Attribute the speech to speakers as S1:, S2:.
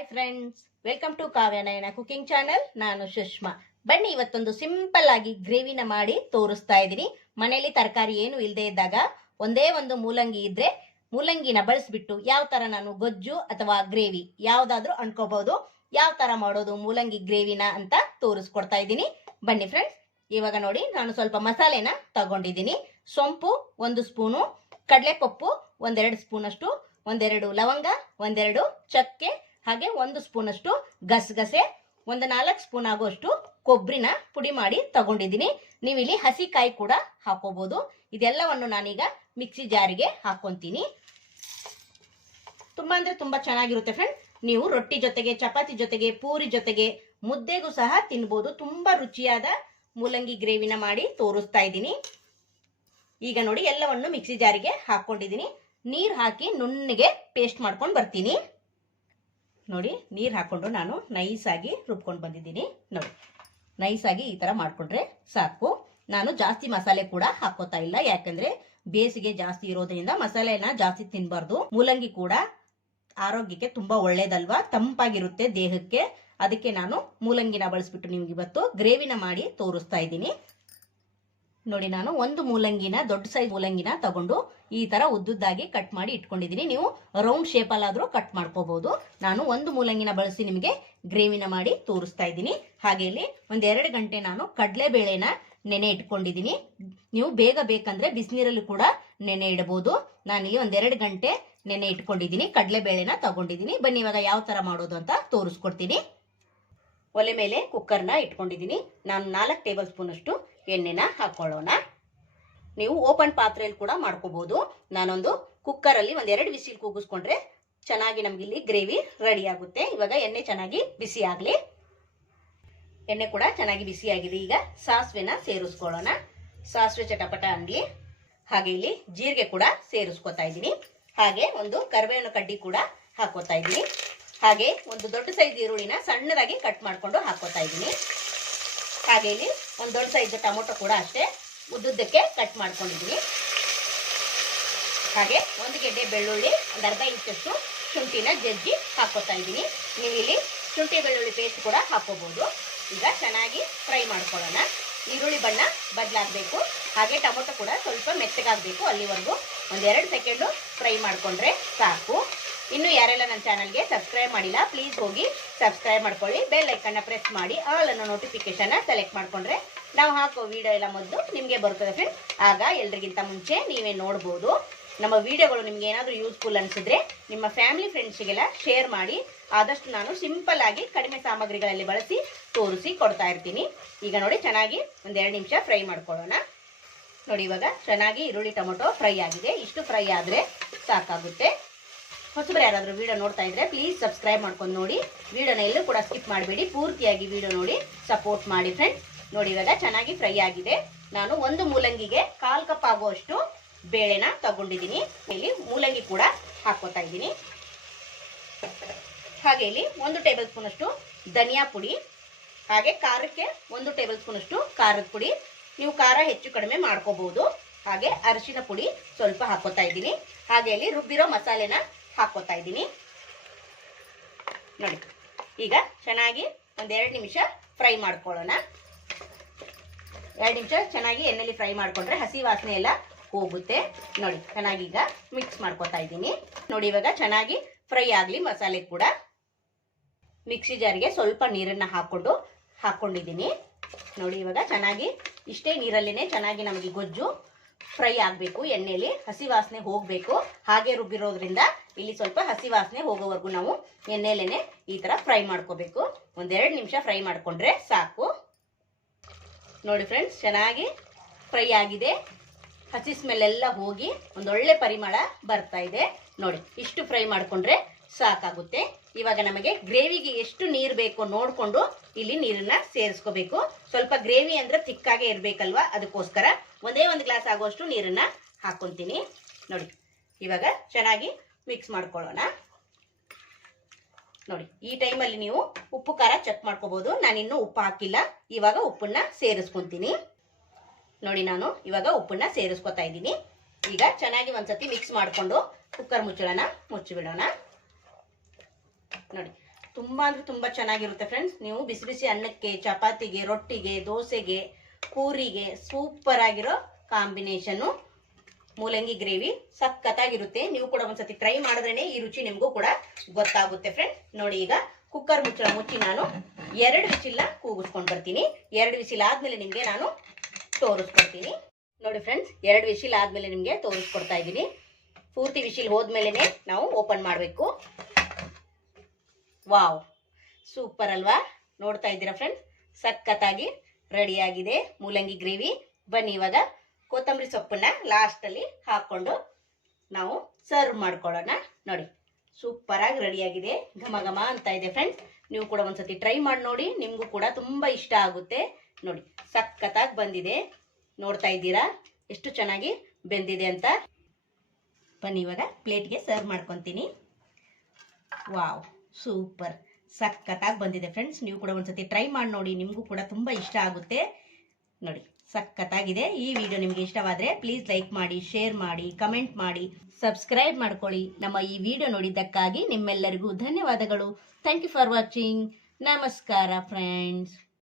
S1: Hi friends welcome to Kavyanayana cooking channel ನಾನು ಸುಷ್ಮಾ ಬನ್ನಿ, ಇವತ್ತೊಂದು ಸಿಂಪಲ್ ಆಗಿ ಗ್ರೇವಿನ ಮಾಡಿ ತೋರಿಸ್ತಾ ಇದ್ದೀನಿ. ಮನೆಯಲ್ಲಿ ತರಕಾರಿ ಏನು ಇಲ್ಲದೆ ಇದ್ದಾಗ ಒಂದೇ ಒಂದು ಮೂಲಂಗಿ ಇದ್ರೆ ಮೂಲಂಗಿನ ಬಳಸ್ಬಿಟ್ಟು ಯಾವ ತರ ನಾನು ಗೊಜ್ಜು ಅಥವಾ ಗ್ರೇವಿ ಯಾವ್ದಾದ್ರೂ ಅನ್ಕೋಬಹುದು ಯಾವ ತರ ಮಾಡೋದು ಮೂಲಂಗಿ ಗ್ರೇವಿನ ಅಂತ ತೋರಿಸ್ಕೊಡ್ತಾ ಇದ್ದೀನಿ. ಬನ್ನಿ ಫ್ರೆಂಡ್ಸ್ ಇವಾಗ ನೋಡಿ, ನಾನು ಸ್ವಲ್ಪ ಮಸಾಲೆನ ತಗೊಂಡಿದ್ದೀನಿ. ಸೊಂಪು ಒಂದು ಸ್ಪೂನು, ಕಡಲೆಪಪ್ಪು ಒಂದೆರಡು ಸ್ಪೂನ್ ಅಷ್ಟು ಒಂದೆರಡು ಲವಂಗ, ಒಂದೆರಡು ಚಕ್ಕೆ ಹಾಗೆ ಒಂದು ಸ್ಪೂನ್ ಅಷ್ಟು ಗಸಗಸೆ, ಒಂದು ನಾಲ್ಕು ಸ್ಪೂನ್ ಆಗುವಷ್ಟು ಕೊಬ್ಬರಿನ ಪುಡಿ ಮಾಡಿ ತಗೊಂಡಿದ್ದೀನಿ. ನೀವು ಇಲ್ಲಿ ಹಸಿ ಕಾಯಿ ಕೂಡ ಹಾಕೋಬಹುದು ಇದೆಲ್ಲವನ್ನು ನಾನೀಗ ಮಿಕ್ಸಿ ಜಾರಿಗೆ ಹಾಕೊಂತೀನಿ. ತುಂಬಾ ಅಂದ್ರೆ ತುಂಬಾ ಚೆನ್ನಾಗಿರುತ್ತೆ ಫ್ರೆಂಡ್ ನೀವು ರೊಟ್ಟಿ ಜೊತೆಗೆ, ಚಪಾತಿ ಜೊತೆಗೆ, ಪೂರಿ ಜೊತೆಗೆ ಮುದ್ದೆಗೂ ಸಹ ತಿನ್ಬೋದು. ತುಂಬಾ ರುಚಿಯಾದ ಮೂಲಂಗಿ ಗ್ರೇವಿನ ಮಾಡಿ ತೋರಿಸ್ತಾ ಇದ್ದೀನಿ. ಈಗ ನೋಡಿ ಎಲ್ಲವನ್ನು ಮಿಕ್ಸಿ ಜಾರಿಗೆ ಹಾಕೊಂಡಿದ್ದೀನಿ. ನೀರು ಹಾಕಿ ನುಣ್ಣಗೆ ಪೇಸ್ಟ್ ಮಾಡ್ಕೊಂಡು ಬರ್ತೀನಿ. ನೋಡಿ, ನೀರು ಹಾಕ್ಕೊಂಡು ನಾನು ನೈಸಾಗಿ ರುಬ್ಕೊಂಡು ಬಂದಿದ್ದೀನಿ. ನೋಡಿ ನೈಸಾಗಿ ಈ ಥರ ಮಾಡಿಕೊಂಡ್ರೆ ಸಾಕು. ನಾನು ಜಾಸ್ತಿ ಮಸಾಲೆ ಕೂಡ ಹಾಕೋತಾ ಇಲ್ಲ. ಯಾಕಂದ್ರೆ ಬೇಸಿಗೆ ಜಾಸ್ತಿ ಇರೋದ್ರಿಂದ ಮಸಾಲೆನ ಜಾಸ್ತಿ ತಿನ್ನಬಾರ್ದು ಮೂಲಂಗಿ ಕೂಡ ಆರೋಗ್ಯಕ್ಕೆ ತುಂಬಾ ಒಳ್ಳೇದಲ್ವಾ? ತಂಪಾಗಿರುತ್ತೆ ದೇಹಕ್ಕೆ. ಅದಕ್ಕೆ ನಾನು ಮೂಲಂಗಿನ ಬಳಸ್ಬಿಟ್ಟು ನಿಮ್ಗೆ ಇವತ್ತು ಗ್ರೇವಿನ ಮಾಡಿ ತೋರಿಸ್ತಾ ಇದ್ದೀನಿ. ನೋಡಿ ನಾನು ಒಂದು ಮೂಲಂಗಿನ, ದೊಡ್ಡ ಸೈಜ್ ಮೂಲಂಗಿನ ತಗೊಂಡು ಈ ತರ ಉದ್ದುದ್ದಾಗಿ ಕಟ್ ಮಾಡಿ ಇಟ್ಕೊಂಡಿದ್ದೀನಿ. ನೀವು ರೌಂಡ್ ಶೇಪ್ ಅಲ್ಲಾದ್ರೂ ಕಟ್ ಮಾಡ್ಕೋಬಹುದು ನಾನು ಒಂದು ಮೂಲಂಗಿನ ಬಳಸಿ ನಿಮಗೆ ಗ್ರೇವಿನ ಮಾಡಿ ತೋರಿಸ್ತಾ ಇದ್ದೀನಿ. ಹಾಗೆ ಇಲ್ಲಿ ಒಂದ್ ಗಂಟೆ ನಾನು ಕಡಲೆಬೇಳೆನ ನೆನೆ ಇಟ್ಕೊಂಡಿದ್ದೀನಿ. ನೀವು ಬೇಗ ಬೇಕಂದ್ರೆ ಬಿಸಿನೀರಲ್ಲಿ ಕೂಡ ನೆನೆ ಇಡಬಹುದು ನಾನೀಗ ಒಂದೆರಡು ಗಂಟೆ ನೆನೆ ಇಟ್ಕೊಂಡಿದ್ದೀನಿ. ಕಡಲೆಬೇಳೆನ ತಗೊಂಡಿದ್ದೀನಿ. ಬನ್ನಿ, ಇವಾಗ ಯಾವ ತರ ಮಾಡೋದು ಅಂತ ತೋರಿಸ್ಕೊಡ್ತೀನಿ. ಒಲೆ ಮೇಲೆ ಕುಕ್ಕರ್ನ ಇಟ್ಕೊಂಡಿದ್ದೀನಿ. ನಾನು ನಾಲ್ಕು ಟೇಬಲ್ ಸ್ಪೂನ್ ಅಷ್ಟು ಎಣ್ಣೆನ ಹಾಕ್ಕೊಳ್ಳೋಣ ನೀವು ಓಪನ್ ಪಾತ್ರೆಯಲ್ಲಿ ಕೂಡ ಮಾಡ್ಕೋಬಹುದು ನಾನೊಂದು ಕುಕ್ಕರಲ್ಲಿ ಒಂದೆರಡು ವಿಸಿಲ್ ಕೂಗಿಸ್ಕೊಂಡ್ರೆ ಚೆನ್ನಾಗಿ ನಮ್ಗೆ ಇಲ್ಲಿ ಗ್ರೇವಿ ರೆಡಿ ಆಗುತ್ತೆ. ಇವಾಗ ಎಣ್ಣೆ ಚೆನ್ನಾಗಿ ಬಿಸಿ ಆಗಲಿ. ಎಣ್ಣೆ ಕೂಡ ಚೆನ್ನಾಗಿ ಬಿಸಿ ಆಗಿದೆ. ಈಗ ಸಾಸಿವೆನ ಸೇರಿಸ್ಕೊಳ್ಳೋಣ. ಸಾಸಿವೆ ಚಟಪಟ ಅನ್ಲಿ ಹಾಗೆ ಇಲ್ಲಿ ಜೀರಿಗೆ ಕೂಡ ಸೇರಿಸ್ಕೊತಾ ಇದ್ದೀನಿ. ಹಾಗೆ ಒಂದು ಕರಿಬೇವಿನ ಕಡ್ಡಿ ಕೂಡ ಹಾಕೋತಾ ಇದ್ದೀನಿ. ಹಾಗೆ ಒಂದು ದೊಡ್ಡ ಸೈಜ್ ಈರುಳ್ಳಿನ ಸಣ್ಣದಾಗಿ ಕಟ್ ಮಾಡಿಕೊಂಡು ಹಾಕೋತಾ ಇದ್ದೀನಿ. ಹಾಗೆ ಇಲ್ಲಿ ಒಂದು ದೊಡ್ಡ ಸೈಜ್ ಟೊಮೊಟೊ ಕೂಡ ಅಷ್ಟೇ ಉದ್ದುದ್ದಕ್ಕೆ ಕಟ್ ಮಾಡ್ಕೊಂಡಿದ್ದೀನಿ ಹಾಗೆ ಒಂದು ಗೆಡ್ಡೆ ಬೆಳ್ಳುಳ್ಳಿ, ಒಂದು ಅರ್ಧ ಇಂಚಷ್ಟು ಶುಂಠಿನ ಜಜ್ಜಿ ಹಾಕೋತಾ ಇದ್ದೀನಿ. ನೀವು ಇಲ್ಲಿ ಶುಂಠಿ ಬೆಳ್ಳುಳ್ಳಿ ಪೇಸ್ಟ್ ಕೂಡ ಹಾಕೋಬಹುದು ಈಗ ಚೆನ್ನಾಗಿ ಫ್ರೈ ಮಾಡ್ಕೊಳ್ಳೋಣ. ಈರುಳ್ಳಿ ಬಣ್ಣ ಬದಲಾಗಬೇಕು. ಹಾಗೆ ಟೊಮೊಟೊ ಕೂಡ ಸ್ವಲ್ಪ ಮೆತ್ತಗಾಗಬೇಕು ಅಲ್ಲಿವರೆಗೂ. ಒಂದೆರಡು ಸೆಕೆಂಡು ಫ್ರೈ ಮಾಡಿಕೊಂಡ್ರೆ ಸಾಕು. ಇನ್ನು ಯಾರೆಲ್ಲ ನನ್ನ ಚಾನಲ್ಗೆ ಸಬ್ಸ್ಕ್ರೈಬ್ ಮಾಡಿಲ್ಲ ಪ್ಲೀಸ್ ಹೋಗಿ ಸಬ್ಸ್ಕ್ರೈಬ್ ಮಾಡ್ಕೊಳ್ಳಿ. ಬೆಲ್ ಐಕನ್ನ ಪ್ರೆಸ್ ಮಾಡಿ ಆಲ್ ಅನ್ನೋ ನೋಟಿಫಿಕೇಶನ್ ಸೆಲೆಕ್ಟ್ ಮಾಡ್ಕೊಂಡ್ರೆ ನಾವು ಹಾಕೋ ವಿಡಿಯೋ ಎಲ್ಲ ಮೊದಲು ನಿಮಗೆ ಬರ್ತದೆ ಫ್ರೆಂಡ್ ಆಗ ಎಲ್ರಿಗಿಂತ ಮುಂಚೆ ನೀವೇ ನೋಡ್ಬೋದು. ನಮ್ಮ ವಿಡಿಯೋಗಳು ನಿಮ್ಗೆ ಏನಾದರೂ ಯೂಸ್ಫುಲ್ ಅನಿಸಿದ್ರೆ ನಿಮ್ಮ ಫ್ಯಾಮಿಲಿ ಫ್ರೆಂಡ್ಸಿಗೆಲ್ಲ ಶೇರ್ ಮಾಡಿ, ಆದಷ್ಟು ನಾನು ಸಿಂಪಲ್ ಆಗಿ ಕಡಿಮೆ ಸಾಮಗ್ರಿಗಳಲ್ಲಿ ಬಳಸಿ, ತೋರಿಸಿ ಕೊಡ್ತಾ ಇರ್ತೀನಿ. ಈಗ ನೋಡಿ ಚೆನ್ನಾಗಿ ಒಂದೆರಡು ನಿಮಿಷ ಫ್ರೈ ಮಾಡ್ಕೊಳ್ಳೋಣ. ನೋಡಿ ಇವಾಗ ಚೆನ್ನಾಗಿ ಈರುಳ್ಳಿ ಟೊಮೊಟೊ ಫ್ರೈ ಆಗಿದೆ. ಇಷ್ಟು ಫ್ರೈ ಆದರೆ ಸಾಕಾಗುತ್ತೆ. ಹೊಸಬ್ರು ಯಾರಾದರೂ ವೀಡಿಯೋ ನೋಡ್ತಾ ಇದ್ರೆ ಪ್ಲೀಸ್ ಸಬ್ಸ್ಕ್ರೈಬ್ ಮಾಡ್ಕೊಂಡು ನೋಡಿ. ವೀಡಿಯೋನ ಎಲ್ಲೂ ಕೂಡ ಸ್ಕಿಪ್ ಮಾಡಬೇಡಿ. ಪೂರ್ತಿಯಾಗಿ ವೀಡಿಯೋ ನೋಡಿ ಸಪೋರ್ಟ್ ಮಾಡಿ ಫ್ರೆಂಡ್ಸ್ ನೋಡಿ, ಇವಾಗ ಚೆನ್ನಾಗಿ ಫ್ರೈ ಆಗಿದೆ. ನಾನು ಒಂದು ಮೂಲಂಗಿಗೆ ಕಾಲು ಕಪ್ ಆಗುವಷ್ಟು ಬೇಳೆನ ತಗೊಂಡಿದ್ದೀನಿ. ಇಲ್ಲಿ ಮೂಲಂಗಿ ಕೂಡ ಹಾಕೋತಾ ಇದ್ದೀನಿ. ಹಾಗೆ ಇಲ್ಲಿ ಒಂದು ಟೇಬಲ್ ಸ್ಪೂನ್ ಅಷ್ಟು ಧನಿಯಾ ಪುಡಿ, ಹಾಗೆ ಖಾರಕ್ಕೆ ಒಂದು ಟೇಬಲ್ ಸ್ಪೂನ್ ಅಷ್ಟು ಖಾರದ ಪುಡಿ. ನೀವು ಖಾರ ಹೆಚ್ಚು ಕಡಿಮೆ ಮಾಡ್ಕೋಬಹುದು ಹಾಗೆ ಅರಿಶಿನ ಪುಡಿ ಸ್ವಲ್ಪ ಹಾಕೋತಾ ಇದ್ದೀನಿ. ಹಾಗೆ ಇಲ್ಲಿ ರುಬ್ಬಿರೋ ಮಸಾಲೆನ ಹಾಕೋತಾ ಇದ್ದೀನಿ. ನೋಡಿ, ಈಗ ಚೆನ್ನಾಗಿ ಒಂದೆರಡು ನಿಮಿಷ ಫ್ರೈ ಮಾಡ್ಕೊಳ್ಳೋಣ. ಎರಡು ನಿಮಿಷ ಚೆನ್ನಾಗಿ ಎಣ್ಣೆಲಿ ಫ್ರೈ ಮಾಡ್ಕೊಂಡ್ರೆ ಹಸಿ ವಾಸನೆ ಎಲ್ಲ ಹೋಗುತ್ತೆ. ನೋಡಿ, ಚೆನ್ನಾಗಿ ಈಗ ಮಿಕ್ಸ್ ಮಾಡ್ಕೊತಾ ಇದ್ದೀನಿ. ನೋಡಿ, ಇವಾಗ ಚೆನ್ನಾಗಿ ಫ್ರೈ ಆಗಲಿ, ಮಸಾಲೆ ಕೂಡ. ಮಿಕ್ಸಿ ಜಾರಿಗೆ ಸ್ವಲ್ಪ ನೀರನ್ನ ಹಾಕೊಂಡು ಹಾಕೊಂಡಿದ್ದೀನಿ ನೋಡಿ, ಇವಾಗ ಚೆನ್ನಾಗಿ ಇಷ್ಟೇ ನೀರಲ್ಲೇನೆ ಚೆನ್ನಾಗಿ ನಮಗೆ ಗೊಜ್ಜು ಫ್ರೈ ಆಗಬೇಕು ಎಣ್ಣೆಯಲ್ಲಿ ಹಸಿ ವಾಸನೆ ಹೋಗಬೇಕು. ಹಾಗೆ ರುಬ್ಬಿರೋದ್ರಿಂದ ಇಲ್ಲಿ ಸ್ವಲ್ಪ ಹಸಿ ವಾಸನೆ ಹೋಗೋವರೆಗೂ ನಾವು ಎಣ್ಣೆಲೇನೆ ಈ ಥರ ಫ್ರೈ ಮಾಡ್ಕೋಬೇಕು. ಒಂದೆರಡು ನಿಮಿಷ ಫ್ರೈ ಮಾಡಿಕೊಂಡ್ರೆ ಸಾಕು. ನೋಡಿ ಫ್ರೆಂಡ್ಸ್, ಚೆನ್ನಾಗಿ ಫ್ರೈ ಆಗಿದೆ. ಹಸಿ ಸ್ಮೆಲ್ ಎಲ್ಲ ಹೋಗಿ ಒಂದೊಳ್ಳೆ ಪರಿಮಳ ಬರ್ತಾ ಇದೆ. ನೋಡಿ, ಇಷ್ಟು ಫ್ರೈ ಮಾಡಿಕೊಂಡ್ರೆ ಸಾಕಾಗುತ್ತೆ. ಇವಾಗ ನಮಗೆ ಗ್ರೇವಿಗೆ ಎಷ್ಟು ನೀರು ಬೇಕೋ ನೋಡಿಕೊಂಡು ಇಲ್ಲಿ ನೀರನ್ನ ಸೇರಿಸ್ಕೋಬೇಕು. ಸ್ವಲ್ಪ ಗ್ರೇವಿ ಅಂದ್ರೆ ತಿಕ್ಕಾಗೆ ಇರಬೇಕಲ್ವಾ? ಅದಕ್ಕೋಸ್ಕರ ಒಂದೇ ಒಂದು ಗ್ಲಾಸ್ ಆಗುವಷ್ಟು ನೀರನ್ನ ಹಾಕೊಂತೀನಿ. ನೋಡಿ, ಇವಾಗ ಚೆನ್ನಾಗಿ ಮಿಕ್ಸ್ ಮಾಡ್ಕೊಳ್ಳೋಣ. ನೋಡಿ, ಈ ಟೈಮಲ್ಲಿ ನೀವು ಉಪ್ಪು ಖಾರ ಚೆಕ್ ಮಾಡ್ಕೋಬಹುದು ನಾನು ಇನ್ನೂ ಉಪ್ಪು ಹಾಕಿಲ್ಲ. ಇವಾಗ ಉಪ್ಪನ್ನ ಸೇರಿಸ್ಕೊಂತೀನಿ. ನೋಡಿ, ನಾನು ಇವಾಗ ಉಪ್ಪನ್ನ ಸೇರಿಸ್ಕೊತಾ ಇದ್ದೀನಿ. ಈಗ ಚೆನ್ನಾಗಿ ಒಂದ್ಸತಿ ಮಿಕ್ಸ್ ಮಾಡಿಕೊಂಡು ಕುಕ್ಕರ್ ಮುಚ್ಚಳನ ಮುಚ್ಚಿಬಿಡೋಣ. ನೋಡಿ. ತುಂಬ ಅಂದ್ರೆ ತುಂಬಾ ಚೆನ್ನಾಗಿರುತ್ತೆ ಫ್ರೆಂಡ್ಸ್ ನೀವು ಬಿಸಿ ಬಿಸಿ ಅನ್ನಕ್ಕೆ, ಚಪಾತಿಗೆ, ರೊಟ್ಟಿಗೆ, ದೋಸೆಗೆ, ಪೂರಿಗೆ ಸೂಪರ್ ಆಗಿರೋ ಕಾಂಬಿನೇಷನ್ ಮೂಲಂಗಿ ಗ್ರೇವಿ ಸಖತ್ತಾಗಿರುತ್ತೆ. ನೀವು ಕೂಡ ಒಂದ್ಸತಿ ಟ್ರೈ ಮಾಡಿದ್ರೇನೆ ಈ ರುಚಿ ನಿಮಗೂ ಕೂಡ ಗೊತ್ತಾಗುತ್ತೆ ಫ್ರೆಂಡ್ಸ್ ನೋಡಿ ಈಗ ಕುಕ್ಕರ್ ಮುಚ್ಚಳ ಮುಚ್ಚಿ ನಾನು ಎರಡು ವಿಸಿಲ್ನ ಕೂಗಿಸ್ಕೊಂಡು ಬರ್ತೀನಿ. ಎರಡು ವಿಸಿಲ್ ಆದ್ಮೇಲೆ ನಿಮಗೆ ನಾನು ತೋರಿಸ್ಕೊಡ್ತೀನಿ. ನೋಡಿ ಫ್ರೆಂಡ್ಸ್ ಎರಡು ವಿಸಿಲ್ ಆದ್ಮೇಲೆ ನಿಮಗೆ ತೋರಿಸ್ಕೊಡ್ತಾ ಇದ್ದೀನಿ. ಪೂರ್ತಿ ವಿಶಿಲ್ ಹೋದ್ಮೇಲೆ ನಾವು ಓಪನ್ ಮಾಡಬೇಕು. ವಾವ್. ಸೂಪರ್ ಅಲ್ವಾ? ನೋಡ್ತಾ ಇದ್ದೀರಾ ಫ್ರೆಂಡ್ಸ್ ಸಖತ್ತಾಗಿ ರೆಡಿಯಾಗಿದೆ ಮೂಲಂಗಿ ಗ್ರೇವಿ ಬನ್ನಿ ಇವಾಗ ಕೊತ್ತಂಬರಿ ಸೊಪ್ಪನ್ನ ಲಾಸ್ಟಲ್ಲಿ ಹಾಕ್ಕೊಂಡು ನಾವು ಸರ್ವ್ ಮಾಡ್ಕೊಳ್ಳೋಣ. ನೋಡಿ ಸೂಪರ್ ಆಗಿ ರೆಡಿಯಾಗಿದೆ ಘಮ ಘಮ ಅಂತ ಇದೆ ಫ್ರೆಂಡ್ಸ್ ನೀವು ಕೂಡ ಒಂದ್ಸತಿ ಟ್ರೈ ಮಾಡಿ ನೋಡಿ. ನಿಮಗೂ ಕೂಡ ತುಂಬ ಇಷ್ಟ ಆಗುತ್ತೆ. ನೋಡಿ, ಸಖತ್ತಾಗಿ ಬಂದಿದೆ. ನೋಡ್ತಾ ಇದ್ದೀರಾ? ಎಷ್ಟು ಚೆನ್ನಾಗಿ ಬೆಂದಿದೆ ಅಂತ. ಬನ್ನಿ ಇವಾಗ ಪ್ಲೇಟ್ಗೆ ಸರ್ವ್ ಮಾಡ್ಕೊತೀನಿ. ವಾವ್. ಸೂಪರ್. ಸಖತ್ತಾಗಿ ಬಂದಿದೆ ಫ್ರೆಂಡ್ಸ್ ನೀವು ಕೂಡ ಒಂದ್ಸತಿ ಟ್ರೈ ಮಾಡಿ ನೋಡಿ. ನಿಮಗೂ ಕೂಡ ತುಂಬ ಇಷ್ಟ ಆಗುತ್ತೆ. ನೋಡಿ, ಸಖತ್ತಾಗಿದೆ. ಈ ವಿಡಿಯೋ ನಿಮಗೆ ಇಷ್ಟವಾದರೆ ಪ್ಲೀಸ್ ಲೈಕ್ ಮಾಡಿ ಶೇರ್ ಮಾಡಿ ಕಮೆಂಟ್ ಮಾಡಿ ಸಬ್ಸ್ಕ್ರೈಬ್ ಮಾಡ್ಕೊಳ್ಳಿ. ನಮ್ಮ ಈ ವಿಡಿಯೋ ನೋಡಿದ್ದಕ್ಕಾಗಿ ನಿಮ್ಮೆಲ್ಲರಿಗೂ ಧನ್ಯವಾದಗಳು. ಥ್ಯಾಂಕ್ ಯು ಫಾರ್ ವಾಚಿಂಗ್ ನಮಸ್ಕಾರ ಫ್ರೆಂಡ್ಸ್